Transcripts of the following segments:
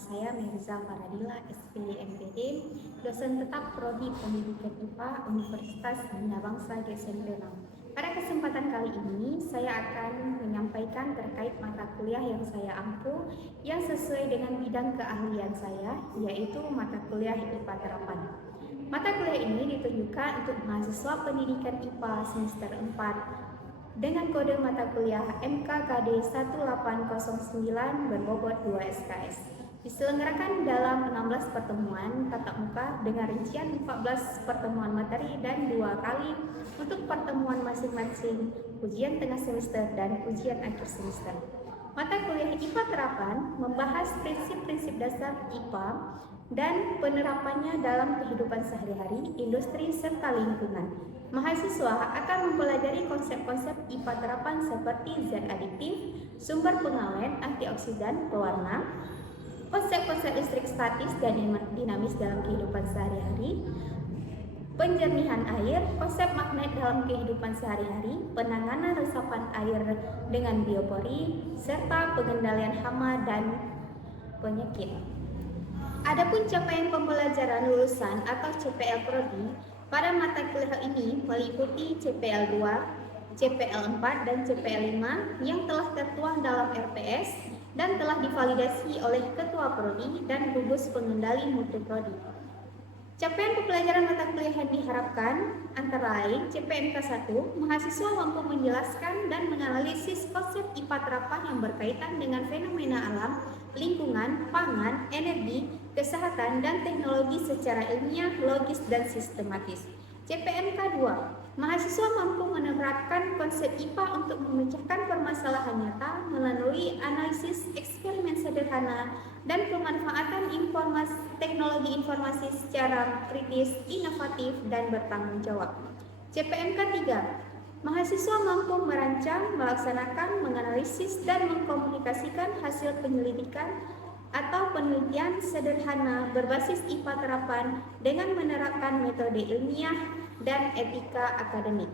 saya Mirza Faradila, SPD MPD, dosen tetap Prodi Pendidikan IPA Universitas Bina Bangsa SMP 6. Pada kesempatan kali ini, saya akan menyampaikan terkait mata kuliah yang saya ampu yang sesuai dengan bidang keahlian saya, yaitu mata kuliah IPA Terapan. Mata kuliah ini ditujukan untuk mahasiswa pendidikan IPA semester 4 dengan kode mata kuliah MKKD 1809 berbobot 2 SKS. Diselenggarakan dalam 16 pertemuan tatap muka dengan rincian 14 pertemuan materi dan 2 kali untuk pertemuan masing-masing ujian tengah semester dan ujian akhir semester. Mata kuliah IPA Terapan membahas prinsip-prinsip dasar IPA dan penerapannya dalam kehidupan sehari-hari, industri, serta lingkungan. Mahasiswa akan mempelajari konsep-konsep IPA Terapan seperti zat adiktif, sumber pengawet, antioksidan, pewarna, konsep-konsep listrik statis dan dinamis dalam kehidupan sehari-hari, penjernihan air, konsep magnet dalam kehidupan sehari-hari, penanganan resapan air dengan biopori, serta pengendalian hama dan penyakit. Adapun capaian pembelajaran lulusan atau CPL Prodi pada mata kuliah ini meliputi CPL 2, CPL 4, dan CPL 5 yang telah tertuang dalam RPS dan telah divalidasi oleh Ketua Prodi dan gugus pengendali mutu Prodi. Capaian pembelajaran mata kuliah yang diharapkan antara lain CPMK 1, mahasiswa mampu menjelaskan dan menganalisis konsep IPA Terapan yang berkaitan dengan fenomena alam, lingkungan, pangan, energi, kesehatan, dan teknologi secara ilmiah, logis, dan sistematis. CPMK 2, mahasiswa mampu menerapkan konsep IPA untuk memecahkan permasalahan nyata melalui analisis eksperimen sederhana dan pemanfaatan teknologi informasi secara kritis, inovatif, dan bertanggung jawab. CPMK 3, mahasiswa mampu merancang, melaksanakan, menganalisis, dan mengkomunikasikan hasil penyelidikan atau penelitian sederhana berbasis IPA Terapan dengan menerapkan metode ilmiah dan etika akademik.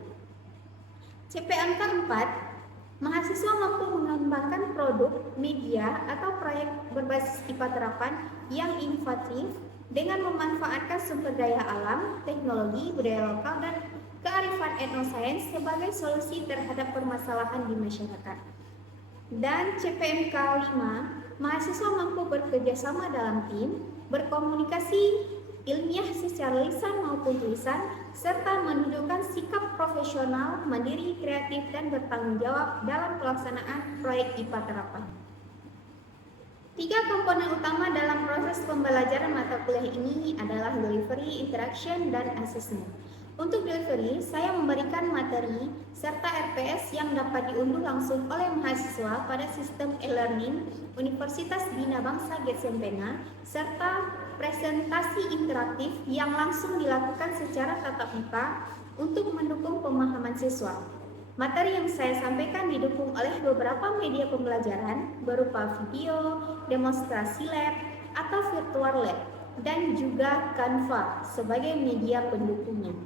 CPMK 4, mahasiswa mampu mengembangkan produk, media, atau proyek berbasis IPA Terapan yang inovatif dengan memanfaatkan sumber daya alam, teknologi, budaya lokal, dan kearifan etnosains sebagai solusi terhadap permasalahan di masyarakat. Dan CPMK 5, mahasiswa mampu bekerja sama dalam tim, berkomunikasi ilmiah secara lisan maupun tulisan, serta menunjukkan sikap profesional, mandiri, kreatif, dan bertanggung jawab dalam pelaksanaan proyek IPA Terapan. 3 komponen utama dalam proses pembelajaran mata kuliah ini adalah delivery, interaction, dan assessment. Untuk delivery, saya memberikan materi serta RPS yang dapat diunduh langsung oleh mahasiswa pada sistem e-learning Universitas Bina Bangsa Getsempena serta presentasi interaktif yang langsung dilakukan secara tatap muka untuk mendukung pemahaman siswa. Materi yang saya sampaikan didukung oleh beberapa media pembelajaran berupa video, demonstrasi lab, atau virtual lab, dan juga Canva sebagai media pendukungnya.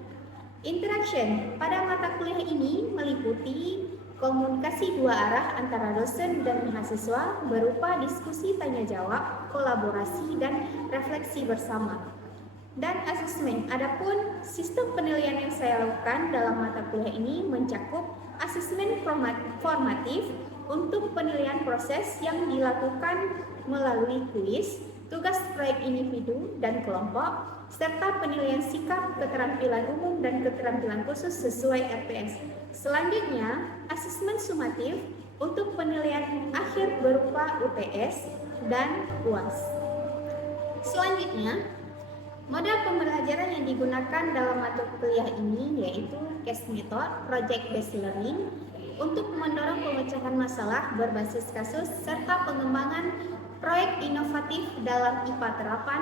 Interaction pada mata kuliah ini meliputi komunikasi 2 arah antara dosen dan mahasiswa berupa diskusi tanya jawab, kolaborasi, dan refleksi bersama. Dan asesmen, adapun sistem penilaian yang saya lakukan dalam mata kuliah ini mencakup asesmen formatif untuk penilaian proses yang dilakukan melalui kuis, tugas proyek individu dan kelompok, serta penilaian sikap, keterampilan umum, dan keterampilan khusus sesuai RPS. Selanjutnya, asesmen sumatif untuk penilaian akhir berupa UTS dan UAS. Selanjutnya, model pembelajaran yang digunakan dalam mata kuliah ini yaitu case method, project based learning, untuk mendorong pemecahan masalah berbasis kasus serta pengembangan proyek inovatif dalam IPA Terapan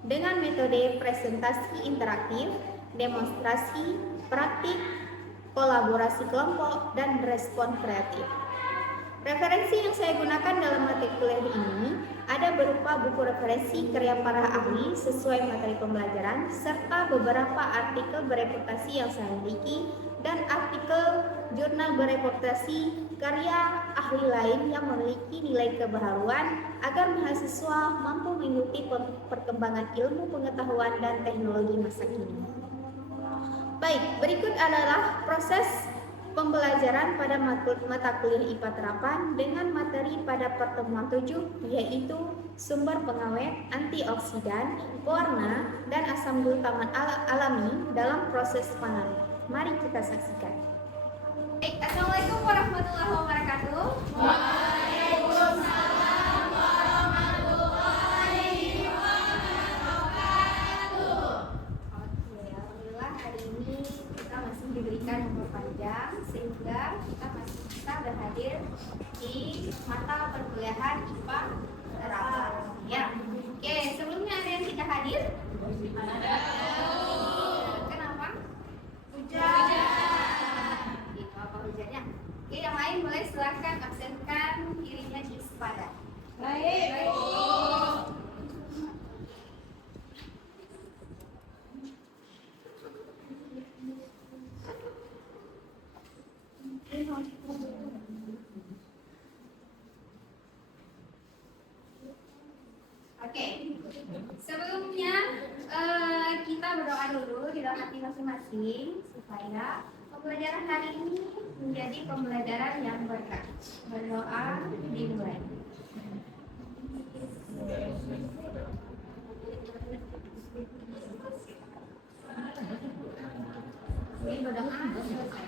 dengan metode presentasi interaktif, demonstrasi, praktik, kolaborasi kelompok, dan respon kreatif. Referensi yang saya gunakan dalam mata kuliah ini ada berupa buku referensi karya para ahli sesuai materi pembelajaran, serta beberapa artikel bereputasi yang saya miliki, dan artikel jurnal bereputasi karya ahli lain yang memiliki nilai kebaharuan agar mahasiswa mampu mengikuti perkembangan ilmu pengetahuan dan teknologi masa kini. Baik, berikut adalah proses pembelajaran pada mata kuliah IPA terapan dengan materi pada pertemuan 7, yaitu sumber pengawet, antioksidan, pewarna, dan asam glutamat alami dalam proses pangan. Mari kita saksikan. Baik, Assalamualaikum warahmatullahi wabarakatuh. Waalaikumsalam warahmatullahi wabarakatuh. Oke, alhamdulillah hari ini kita masih diberikan umur panjang sehingga kita masih bisa berhadir di mata perkuliahan IPA terapan. Ya, oke. Sebelumnya ada yang tidak hadir? Ada. Kenapa? Hujan. Gitu, apa hujannya? Oke, yang lain boleh silakan absenkan dirinya di sepadan. Baik. Oke, sebelumnya kita berdoa dulu di dalam hati masing-masing supaya pembelajaran hari ini menjadi pembelajaran yang berkah. Berdoa dimulai. Berdoa selesai.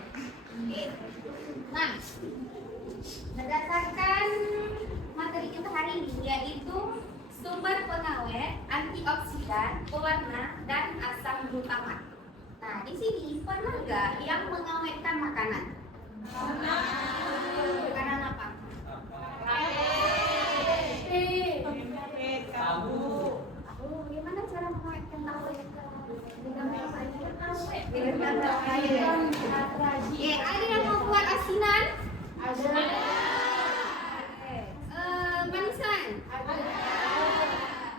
Nah, berdasarkan materi kita hari ini yaitu sumber pengawet, antioksidan, pewarna, dan asam glutamat. Nah, di sini pernah nggak yang mengawetkan makanan? Makanan apa? Tahu. Gimana cara mengawetkan tahu? Ada yang mau buat asinan? Ada. Manisan? Ada.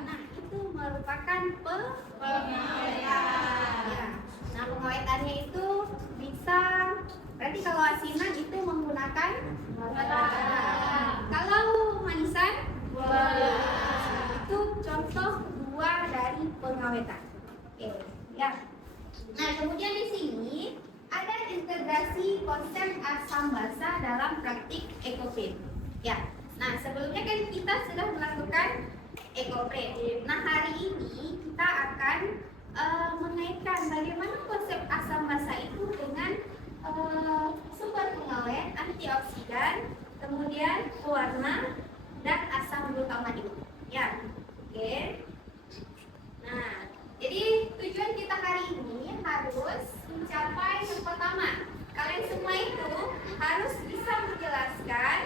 Nah, itu merupakan pengawetan. Ya. Nah, pengawetannya itu bisa, berarti kalau asinan itu menggunakan kalau manisan itu contoh dua dari pengawetan. Oke, ya. Nah, kemudian di sini ada integrasi konsep asam basa dalam praktik EcoPrint. Ya. Nah, sebelumnya kan kita sudah melakukan EcoPrint. Nah, hari ini kita akan mengaitkan bagaimana konsep asam basa itu dengan sumber pengawet, antioksidan, kemudian pewarna, dan asam glutamat itu. Ya, oke. Nah, jadi tujuan kita hari ini harus mencapai yang pertama. Kalian semua itu harus bisa menjelaskan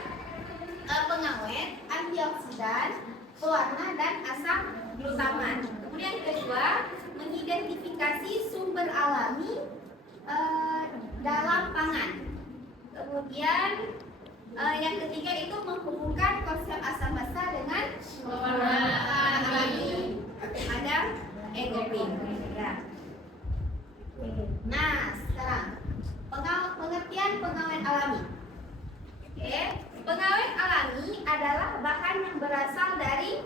pengawet, antioksidan, pewarna, dan asam glutamat. Kemudian kedua, mengidentifikasi sumber alami dalam pangan. Kemudian yang ketiga itu menghubungkan konsep asam basa dengan pewarna alami ada EcoPrint. Ya. Nah, sekarang pengertian pengawet alami. Oke. Pengawet alami adalah bahan yang berasal dari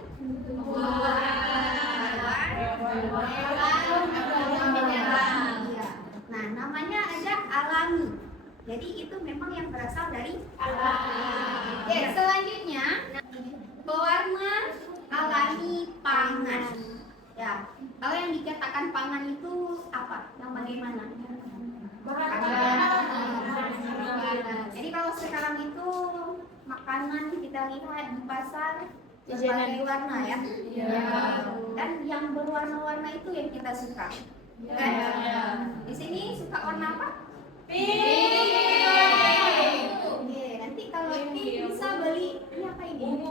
Nah, namanya aja alami. Jadi itu memang yang berasal dari alami. Oke, selanjutnya pewarna alami pangan. Ya, kalau yang dikatakan pangan itu apa? Yang bagaimana? Jadi kalau sekarang itu makanan kita lihat di pasar berbagai warna ya. Dan yang berwarna-warna itu yang kita suka. Kan? Di sini suka warna apa? Pink. Oke, nanti kalau ini bisa beli ini apa ini?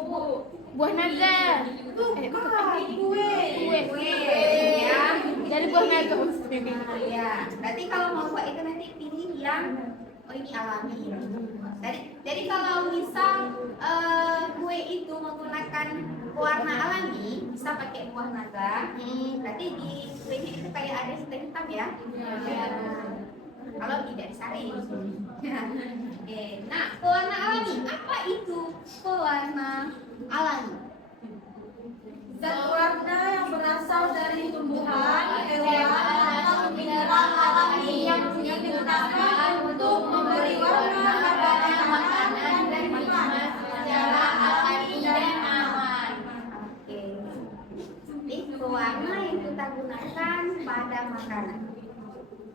Buah naga. Bukan, kue. Ya. Dari buah naga maksudnya. Ya, berarti kalau mau buat itu nanti pilih yang Oh ini alami. Jadi kalau misal kue itu menggunakan warna alami, bisa pakai buah naga. Berarti di kuenya itu kayak ada hitam ya. Kalau tidak disaring. Oke. Nah, pewarna alami apa itu pewarna alami? Zat warna yang berasal dari tumbuhan, hewan, atau mineral alami yang digunakan untuk memberi warna pada makanan dan minuman secara alami dan aman. Oke. Jadi pewarna yang kita gunakan pada makanan.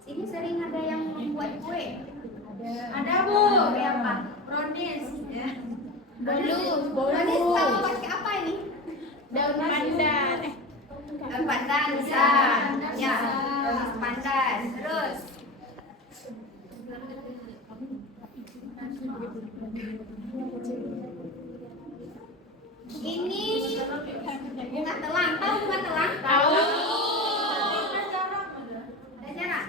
Sini sering ada yang membuat kue. Ada Bu, Kue apa? brownies, ya. Brownies tahu pakai apa ini? Daun pandan. Daun pandan bisa. Ya, brownies pandan. Terus ini bunga telang. Tahu bunga telang? Tahu. Ada jarak.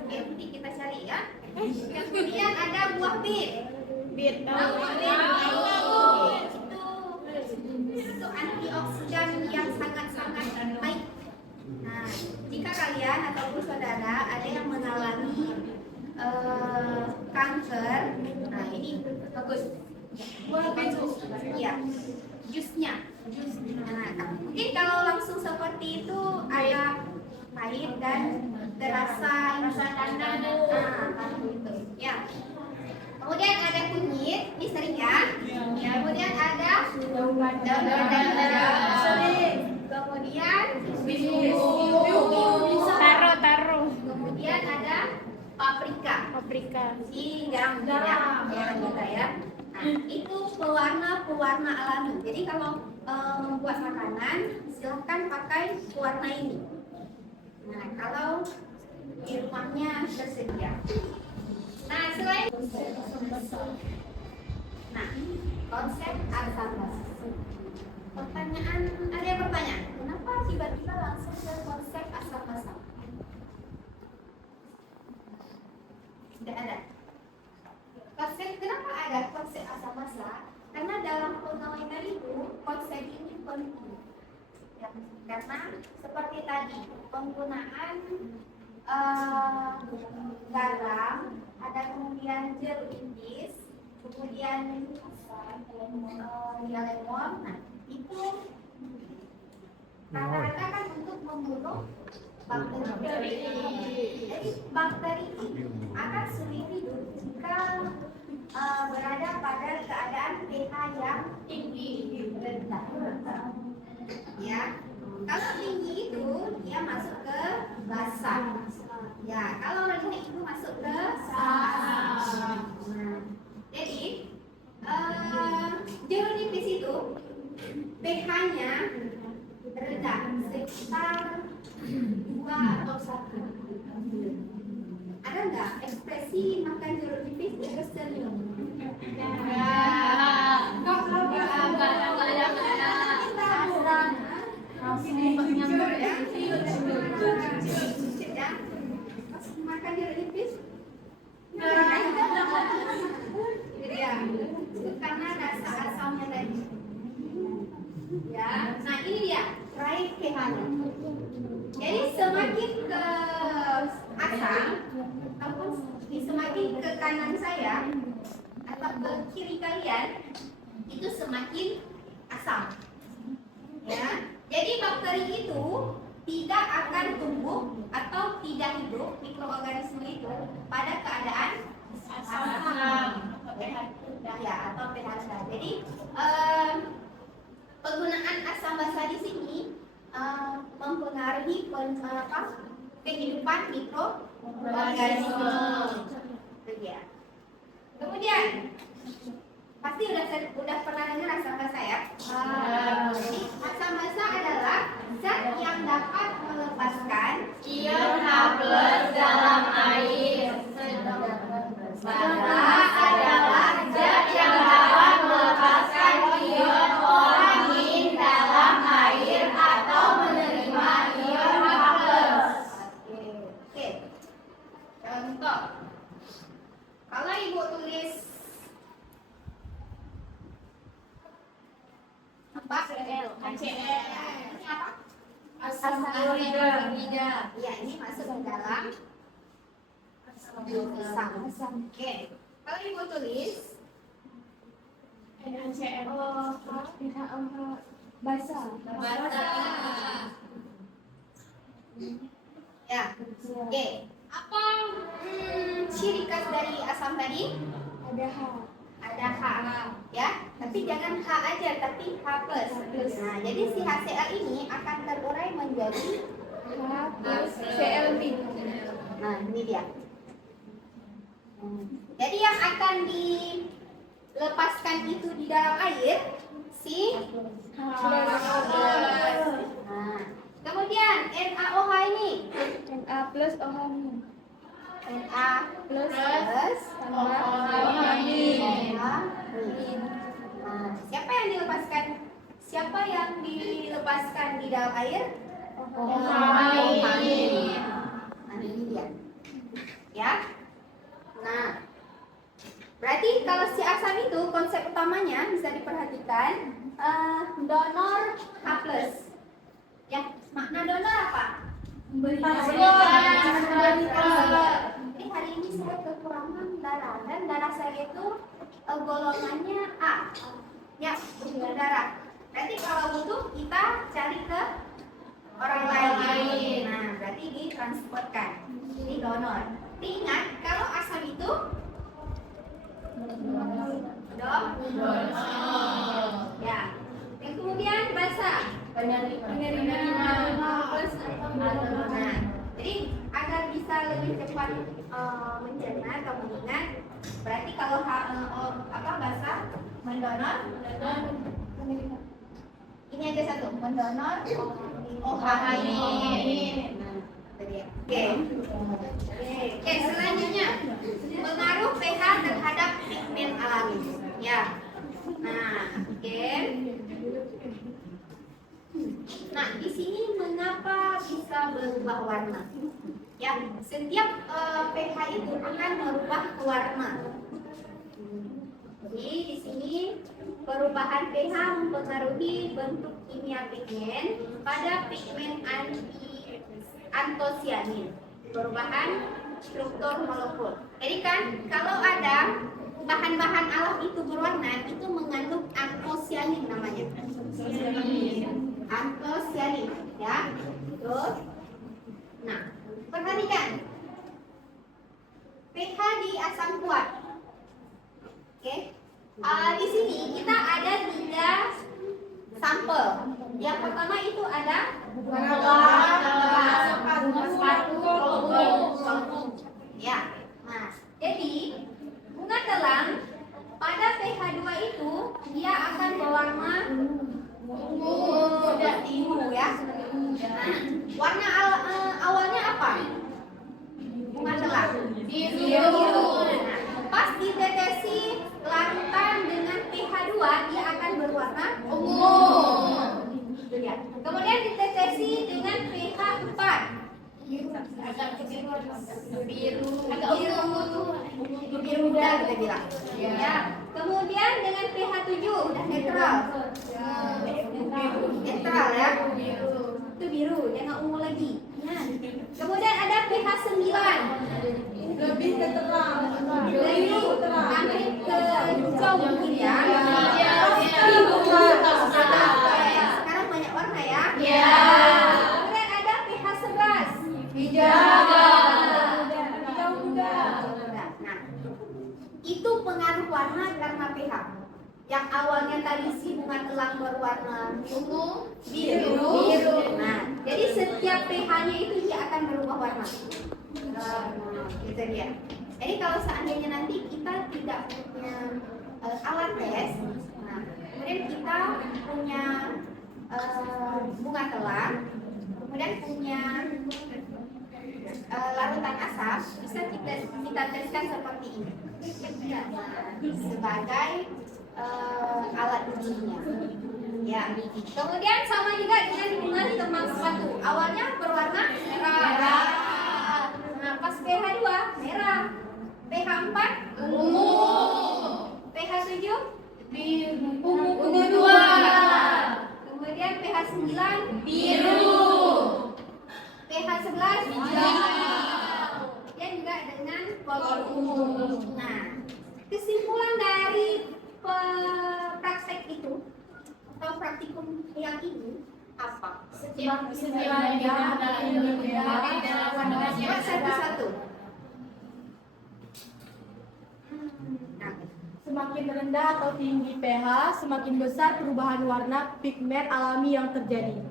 Oke, nanti kita cari ya. Kemudian ada buah bir. Bir tahu. Buah bir itu antioksidan yang sangat-sangat baik. Nah, jika kalian ataupun saudara ada yang mengalami kanker, nah ini bagus. Buah bir, ya, jusnya. Nah, mungkin kalau langsung seperti itu ada pahit dan terasa tanah gitu. Ya. Kemudian ada kunyit, ini sering ya. Kemudian ada daun pandan, sering. Kemudian Taro. kemudian ada paprika. Ini garam kita ya. Nah, itu pewarna alami. Jadi kalau membuat makanan silahkan pakai pewarna ini. Nah, kalau di rumahnya tersedia. Nah, selain konsep asam basa. Pertanyaan, ada yang bertanya, kenapa tiba-tiba langsung ke konsep asam basa? Tidak ada. Kenapa ada konsep asam basa? Karena dalam pengawinkan itu konsep ini penting. Ya, karena seperti tadi penggunaan garam, ada kemudian jeruk nipis, kemudian lemon. Nah, itu rata-rata kan untuk membunuh bakteri. Jadi bakteri ini akan sulit hidup jika berada pada keadaan pH yang tinggi, rendah. Ya, kalau tinggi itu dia masuk ke basah. Ya, kalau rendah itu masuk ke asam. Nah, jadi jeruk nipis itu pH-nya rendah, sekitar 2 atau 1. Ada nggak ekspresi makan jeruk nipis tersenyum? Makan jeruk nipis karena rasa asamnya tadi. Ya, nah ini dia raih pH-nya. Jadi semakin ke asam ataupun semakin ke kanan saya atau ke kiri kalian itu semakin asam. Ya, jadi bakteri itu tidak akan tumbuh atau tidak hidup, mikroorganisme itu pada keadaan asam. Ya, atau pH rendah. Jadi penggunaan asam basa di sini mempengaruhi kehidupan mikroorganisme. Ya. Kemudian pasti udah pernah dengar asam basa ya? Jadi asam basa adalah zat yang dapat melepaskan ion H+ dalam air. Basa adalah Zat yang dapat melepaskan ion oranin dalam air atau menerima ion H+. Oke. Contoh Kalau ibu tulis apa? HCl. Ini apa? Asam klorida. Ya, ini masuk ke dalam pisang. Oke. Kalau ibu tulis HCl. Basa. ya. Oke. Apa ciri khas dari asam tadi? Ada H. Ada H, ya. Tapi jangan H aja, tapi H plus. Nah, jadi si HCl ini akan terurai menjadi CLB. Nah, ini dia. Jadi yang akan dilepaskan itu di dalam air si Nah, kemudian NaOH ini Na plus OH minus. Na Plus tambah OH minus. Nah, siapa yang dilepaskan? Siapa yang dilepaskan di dalam air? OH minus. Nah, ini dia. Ya. Nah, berarti kalau si asam itu konsep utamanya bisa diperhatikan donor H+. Ya, makna donor apa? Jadi hari ini saya kekurangan darah dan darah saya itu golongannya A. Ya, butuh darah. Berarti kalau butuh kita cari ke orang lain. Nah, berarti ditransferkan. Ini donor. Ingat kalau asam itu donor. Ya. Yang kemudian basa. Penerima plus Nah, jadi agar bisa lebih cepat mencerna atau mengingat, berarti kalau basa mendonor, ini aja satu mendonor OH ini. Oke. Oke, selanjutnya pengaruh pH terhadap pigmen alami. Ya. Nah, oke. Nah, di sini mengapa bisa berubah warna? Ya, setiap pH itu akan merubah warna. Jadi di sini perubahan pH mempengaruhi bentuk kimia pigmen pada pigmen antosianin. Perubahan struktur molekul. Jadi kan kalau ada bahan-bahan alam itu berwarna, itu mengandung antosianin namanya. Antosianin, ya. Terus, nah, perhatikan pH di asam kuat. Oke, di sini kita ada 3 sampel. Yang pertama itu ada ya. Nah, jadi bunga telang pada pH 2 itu dia akan berwarna ungu ya. Nah, warna awalnya apa? Bunga telang biru. Nah, pas ditetesi larutan dengan pH 2 dia akan berwarna ungu. Ya. Kemudian ditetesi dengan pH 4 biru muda kita bilang. Ya. Kemudian dengan pH 7 udah netral. Netral ya. Itu biru, jangan ungu lagi. Nah. Kemudian ada pH 9. lebih ke terang. Lebih hampir ke hijau mungkin ya. Sekarang banyak warna ya. Kemudian ada pH 11. Hijau muda. Nah, itu pengaruh warna karena pH. Yang awalnya tadi si bunga telang berwarna ungu, biru. Nah, jadi setiap pH-nya itu dia akan berubah warna. Gitu dia. Jadi kalau seandainya nanti kita tidak punya alat tes, nah, kemudian kita punya bunga telang, kemudian punya larutan asam, bisa kita teskan seperti ini sebagai alat ujinya. Ya. Kemudian sama juga dengan bunga di kembang sepatu. Awalnya berwarna merah. Nah, pas pH 2 merah. pH pH 4 Ungu. pH 7 Ungu 2. kemudian pH 9 Biru. pH 11 Hijau. dan juga dengan Kolor kolor ungu. Nah, kesimpulan dari praktek itu atau praktikum yang ini apa? Setiap nilainya adalah yang berbeda. Coba satu-satu. Nah, Semakin rendah atau tinggi pH, semakin besar perubahan warna pigmen alami yang terjadi.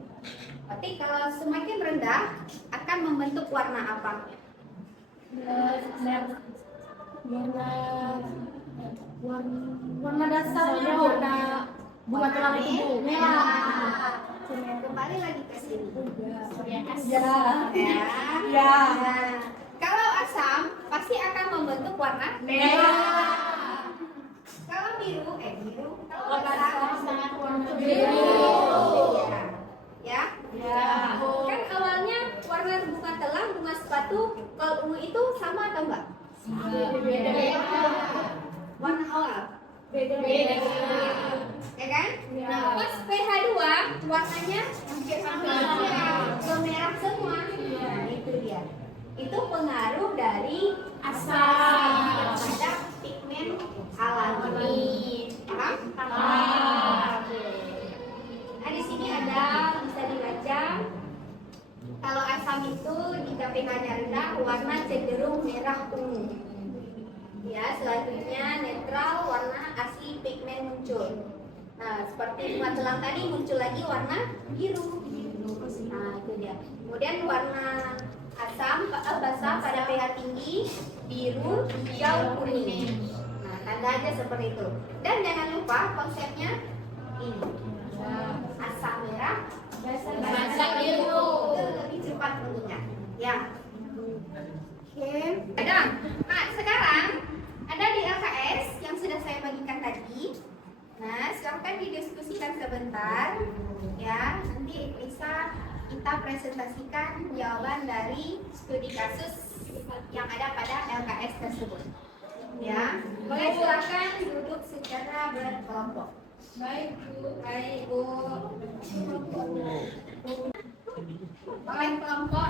berarti kalau semakin rendah akan membentuk warna apa? Warna dasarnya warna bunga telang itu merah. Kembali lagi ke sini. Ya. Ya. Ya. Nah, kalau asam pasti akan membentuk warna Merah. Kalau biru, Kalau Warna asam warna biru. biru. Ya. Ya. Kan awalnya warna bunga telang, bunga sepatu, kalau ungu itu sama atau enggak? Beda. Warna awal. Beda. Ya kan? Nah, pas pH 2 warnanya hampir merah semua. Nah, itu dia. Itu pengaruh dari Asam. pada pigmen alami. Paham? Oke. Nah, di sini ada bisa dibaca. Kalau asam itu jika pH-nya rendah, warna cenderung merah ungu. Ya, selanjutnya netral, warna asli pigmen muncul. Nah, seperti bunga telang tadi muncul lagi warna biru. Nah, itu dia. Kemudian warna asam basah pada pH tinggi, biru, hijau, kuning. Nah, tanda aja seperti itu. Dan jangan lupa konsepnya ini. Asam merah, Basah biru. itu lebih cepat tentunya. Ya. Oke. Nah, sekarang ada di LKS yang sudah saya bagikan tadi. Nah, silahkan didiskusikan sebentar. Ya, nanti bisa kita presentasikan jawaban dari studi kasus yang ada pada LKS tersebut. Ya, boleh silakan duduk secara berkelompok. Baik, Bu. Baik, Bu. Oleh kelompok.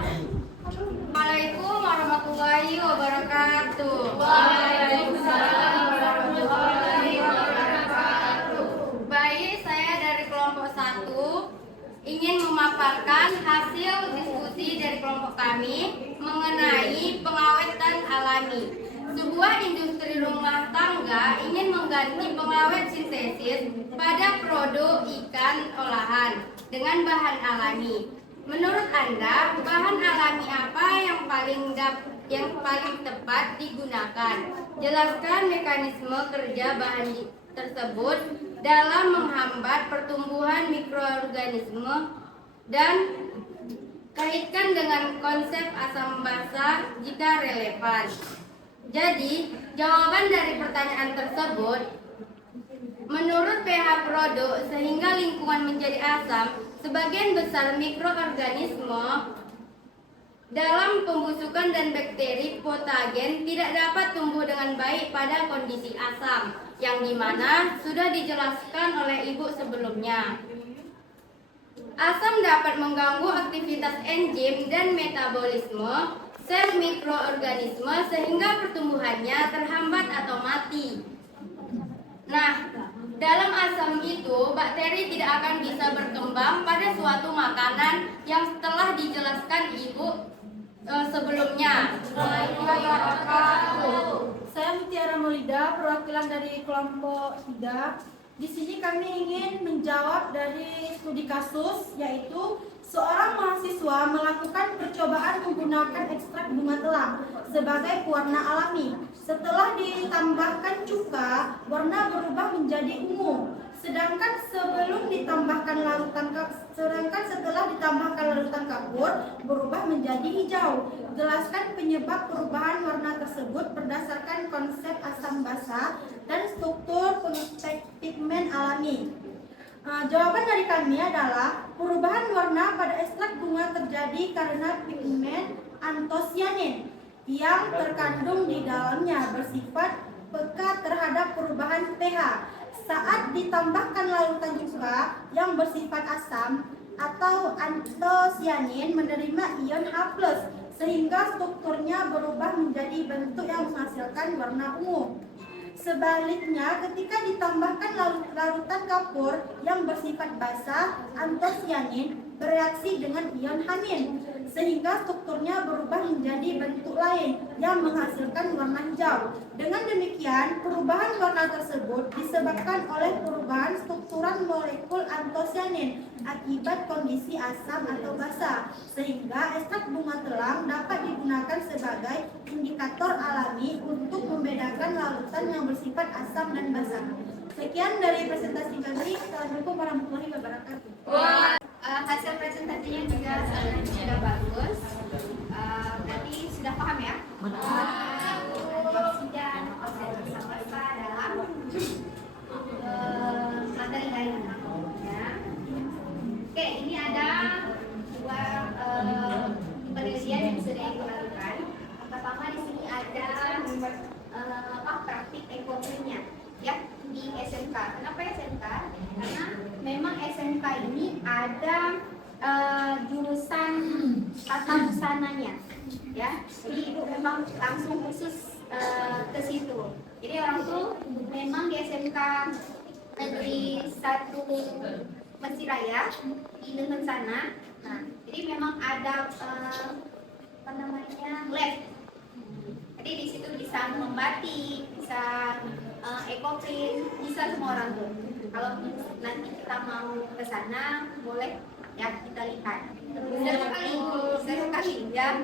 Assalamualaikum warahmatullahi wabarakatuh. Waalaikumsalam warahmatullahi wabarakatuh. Baik, saya dari kelompok 1 ingin memaparkan hasil diskusi dari kelompok kami mengenai pengawetan alami. Sebuah industri rumah tangga ingin mengganti pengawet sintesis pada produk ikan olahan dengan bahan alami. Menurut Anda, bahan alami apa yang paling tepat digunakan? Jelaskan mekanisme kerja bahan tersebut dalam menghambat pertumbuhan mikroorganisme dan kaitkan dengan konsep asam basa jika relevan. Jadi, jawaban dari pertanyaan tersebut, menurut pH produk sehingga lingkungan menjadi asam, sebagian besar mikroorganisme dalam pembusukan dan bakteri patogen tidak dapat tumbuh dengan baik pada kondisi asam, yang dimana sudah dijelaskan oleh Ibu sebelumnya. Asam dapat mengganggu aktivitas enzim dan metabolisme sel mikroorganisme sehingga pertumbuhannya terhambat atau mati. Nah, dalam asam itu, bakteri tidak akan bisa berkembang pada suatu makanan yang telah dijelaskan Ibu sebelumnya. Saya Mutiara Maulida, perwakilan dari kelompok 3. Di sini kami ingin menjawab dari studi kasus, yaitu seorang mahasiswa melakukan percobaan menggunakan ekstrak bunga telang sebagai pewarna alami. Setelah ditambahkan cuka, warna berubah menjadi ungu. Sedangkan setelah ditambahkan larutan kapur, berubah menjadi hijau. Jelaskan penyebab perubahan warna tersebut berdasarkan konsep asam basa dan struktur pigmen alami. Jawaban dari kami adalah perubahan warna pada ekstrak bunga terjadi karena pigmen antosianin yang terkandung di dalamnya bersifat peka terhadap perubahan pH. Saat ditambahkan larutan juga yang bersifat asam atau antosianin menerima ion H+, sehingga strukturnya berubah menjadi bentuk yang menghasilkan warna ungu. Sebaliknya, ketika ditambahkan larutan kapur yang bersifat basa, antosianin bereaksi dengan ion H-, sehingga strukturnya berubah menjadi bentuk lain yang menghasilkan warna hijau. Dengan demikian, perubahan warna tersebut disebabkan oleh perubahan strukturan molekul antosianin akibat kondisi asam atau basa, sehingga ekstrak bunga telang dapat digunakan sebagai indikator alami untuk membedakan larutan yang bersifat asam dan basa. Sekian dari presentasi kami. Assalamualaikum warahmatullahi wabarakatuh. Hasil presentasinya juga sudah bagus. Berarti sudah paham ya? Sudah bersama-sama dalam materi hari ini. Ya. Oke, ini ada dua penelitian yang sudah dilakukan. Pertama di sini ada praktik ekonominya, ya, di SMK. Kenapa SMK? Karena memang SMK ini ada jurusan tata busananya, ya. Jadi ibu memang langsung khusus ke situ. Jadi orang tuh memang di SMK Negeri 1 Mesir Raya di Dengan sana. Nah, jadi memang ada apa namanya, lab. Jadi di situ bisa membatik, bisa ekoprint, bisa semua orang tuh. Kalau nanti kita mau ke sana, boleh ya kita lihat. Seru kali ya.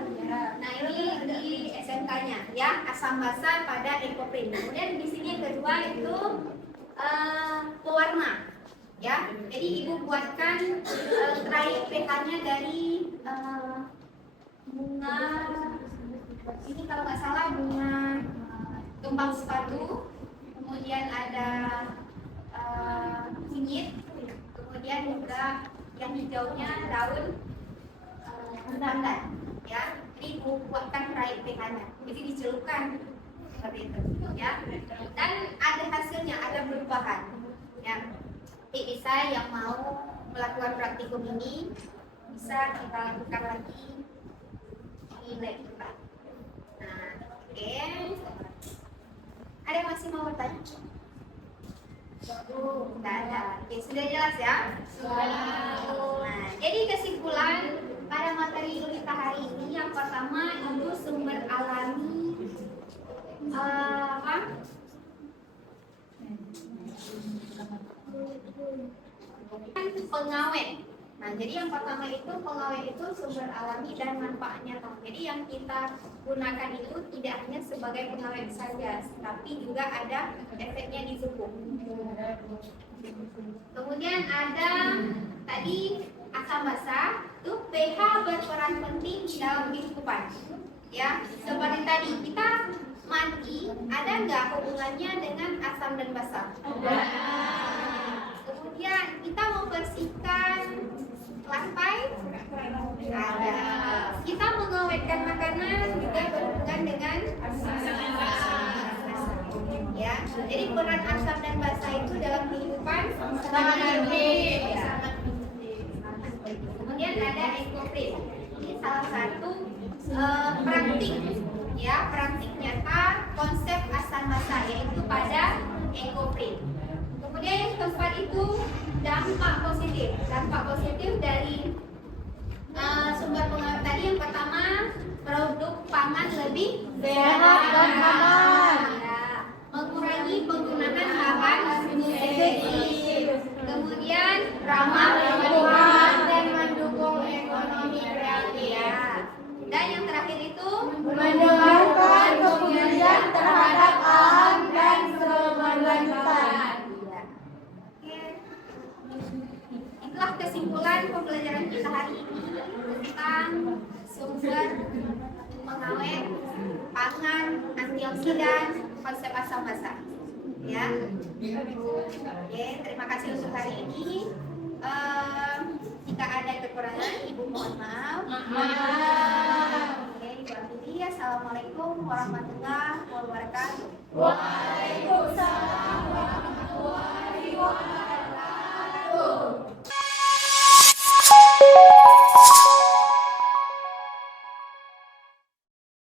Nah, ini di SMK-nya ya, asam basa pada ekoprint. Kemudian di sini yang kedua itu pewarna. Ya, jadi ibu buatkan tray pH-nya dari bunga, ini kalau nggak salah bunga kembang sepatu, kemudian ada kunyit, kemudian juga yang hijaunya daun pandan, ya. Jadi ibu buatkan tray pH-nya, jadi dicelupkan seperti itu, ya. Dan ada hasilnya, ada perubahan, ya. Jadi bisa yang mau melakukan praktikum ini bisa kita lakukan lagi di lab kita. Nah, oke. Ada yang masih mau bertanya? Tidak ada. Oke, sudah jelas ya? Sudah. Nah, jadi kesimpulan pada materi kita hari ini, yang pertama itu sumber alami pengawet. Nah, jadi yang pertama itu pengawet itu sumber alami dan manfaatnya. Jadi yang kita gunakan itu tidak hanya sebagai pengawet saja, tapi juga ada efeknya di tubuh. Kemudian ada tadi asam basa, itu pH berperan penting di dalam kehidupan. Ya, seperti tadi kita mandi, ada nggak hubungannya dengan asam dan basa? Kemudian kita membersihkan lantai, ada. Kita mengawetkan makanan juga berhubungan dengan asam. Ya, jadi peran asam dan basa itu dalam kehidupan sangat penting. Ya. Kemudian ada ekoprint. Ini salah satu praktik, ya, praktik nyata konsep asam basa, yaitu pada ekoprint. Kemudian yang keempat itu dampak positif. Dampak positif dari sumber pengawet tadi, yang pertama produk pangan lebih sehat dan aman. Ya. Mengurangi penggunaan bahan sintetis. Kemudian ramah lingkungan dan mendukung ekonomi kreatif. Ya. Dan yang terakhir itu mendengarkan kepedulian terhadap alam dan keberlanjutan. Itulah kesimpulan pembelajaran kita hari ini tentang sumber pengawet pangan, antioksidan, konsep asam basa. Ya, oke, terima kasih untuk hari ini. Jika ada kekurangan, ibu mohon maaf. Oke. diakhiri. Assalamualaikum warahmatullahi wabarakatuh. Waalaikumsalam warahmatullahi wabarakatuh.